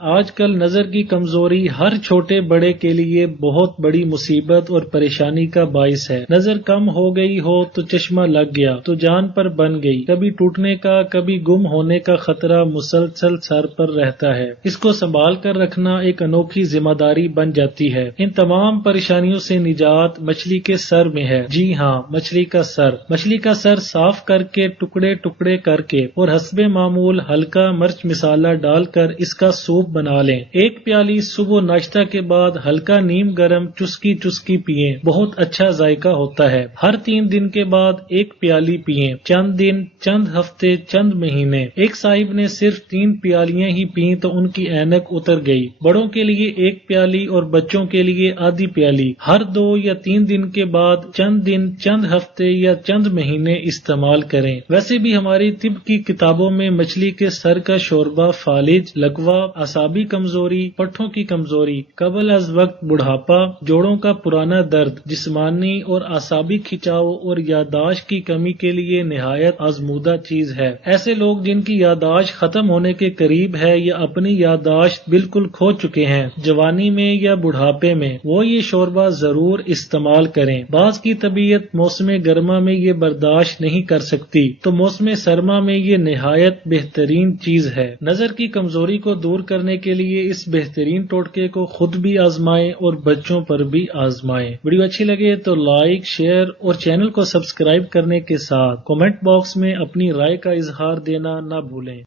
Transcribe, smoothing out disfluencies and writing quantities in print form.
آج کل نظر کی کمزوری ہر چھوٹے بڑے کے لیے بہت بڑی مصیبت اور پریشانی کا باعث ہے۔ نظر کم ہو گئی ہو تو چشمہ لگ گیا تو جان پر بن گئی، کبھی ٹوٹنے کا کبھی گم ہونے کا خطرہ مسلسل سر پر رہتا ہے۔ اس کو سنبھال کر رکھنا ایک انوکھی ذمہ داری بن جاتی ہے۔ ان تمام پریشانیوں سے نجات مچھلی کے سر میں ہے۔ جی ہاں، مچھلی کا سر۔ مچھلی کا سر صاف کر کے ٹکڑے ٹکڑے کر کے اور حسب معمول ہلکا مرچ مسالہ ڈال کر اس کا سوپ بنا لیں۔ ایک پیالی صبح ناشتہ کے بعد ہلکا نیم گرم چسکی چسکی پیئیں، بہت اچھا ذائقہ ہوتا ہے۔ ہر 3 دن کے بعد ایک پیالی پیئیں، چند دن، چند ہفتے، چند مہینے۔ ایک صاحب نے صرف 3 پیالیاں ہی پیں تو ان کی اینک اتر گئی۔ بڑوں کے لیے 1 پیالی اور بچوں کے لیے آدھی پیالی ہر 2 یا 3 دن کے بعد چند دن، چند ہفتے یا چند مہینے استعمال کریں۔ ویسے بھی ہماری طب کی کتابوں میں مچھلی کے سر کا شوربہ فالج، لکوہ، اعصابی کمزوری، پٹھوں کی کمزوری، قبل از وقت بڑھاپا، جوڑوں کا پرانا درد، جسمانی اور اعصابی کھچاؤ اور یادداشت کی کمی کے لیے نہایت آزمودہ چیز ہے۔ ایسے لوگ جن کی یادداشت ختم ہونے کے قریب ہے یا اپنی یادداشت بالکل کھو چکے ہیں جوانی میں یا بڑھاپے میں، وہ یہ شوربہ ضرور استعمال کریں۔ بعض کی طبیعت موسم گرما میں یہ برداشت نہیں کر سکتی تو موسم سرما میں یہ نہایت بہترین چیز ہے۔ نظر کی کمزوری کو دور کرنے کے لیے اس بہترین ٹوٹکے کو خود بھی آزمائیں اور بچوں پر بھی آزمائیں۔ ویڈیو اچھی لگے تو لائک، شیئر اور چینل کو سبسکرائب کرنے کے ساتھ کمنٹ باکس میں اپنی رائے کا اظہار دینا نہ بھولیں۔